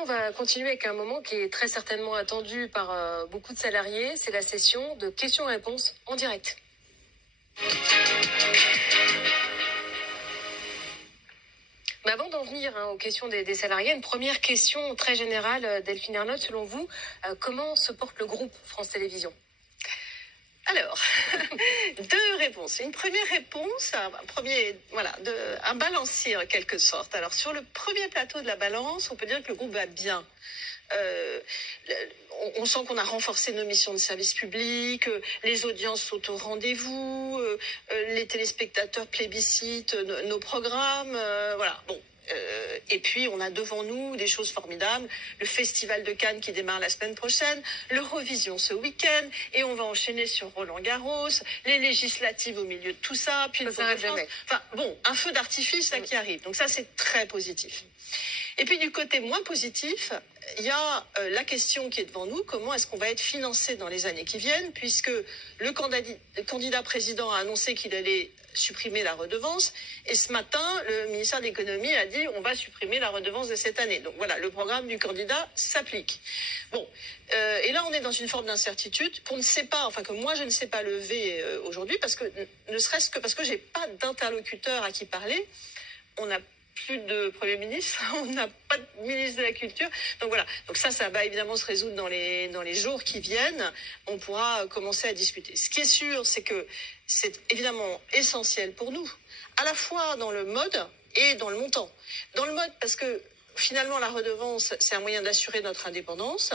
On va continuer avec un moment qui est très certainement attendu par beaucoup de salariés. C'est la session de questions-réponses en direct. Mais avant d'en venir aux questions des salariés, une première question très générale, Delphine Ernotte, selon vous, comment se porte le groupe France Télévisions? Alors, deux réponses. Une première réponse, un balancier en quelque sorte. Alors, sur le premier plateau de la balance, on peut dire que le groupe va bien. On sent qu'on a renforcé nos missions de service public, les audiences sont au rendez-vous, les téléspectateurs plébiscitent nos programmes, voilà. Bon. Et puis, on a devant nous des choses formidables. Le Festival de Cannes qui démarre la semaine prochaine, l'Eurovision ce week-end, et on va enchaîner sur Roland-Garros, les législatives au milieu de tout ça, puis le s'arrête jamais. Enfin, bon, un feu d'artifice là qui arrive. Donc ça, c'est très positif. Et puis, du côté moins positif, il y a la question qui est devant nous, comment est-ce qu'on va être financé dans les années qui viennent, puisque le candidat président a annoncé qu'il allait supprimer la redevance, et ce matin, le ministère de l'économie a dit on va supprimer la redevance de cette année. Donc voilà, le programme du candidat s'applique. Bon, et là on est dans une forme d'incertitude qu'on ne sait pas, enfin que moi je ne sais pas lever aujourd'hui, parce que ne serait-ce que parce que j'ai pas d'interlocuteur à qui parler. On a plus de Premier ministre, on n'a pas de ministre de la Culture. Donc voilà, donc ça va évidemment se résoudre dans les jours qui viennent. On pourra commencer à discuter. Ce qui est sûr, c'est que c'est évidemment essentiel pour nous, à la fois dans le mode et dans le montant. Dans le mode, parce que finalement la redevance, c'est un moyen d'assurer notre indépendance.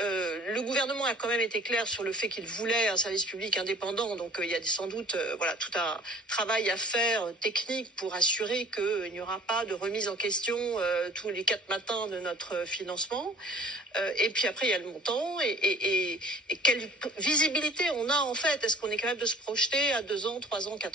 Le gouvernement a quand même été clair sur le fait qu'il voulait un service public indépendant, donc il y a sans doute tout un travail à faire technique pour assurer qu'il n'y aura pas de remise en question tous les 4 matins de notre financement. Et puis après il y a le montant et quelle visibilité on a en fait. Est-ce qu'on est capable de se projeter à 2 ans, 3 ans, 4 ans?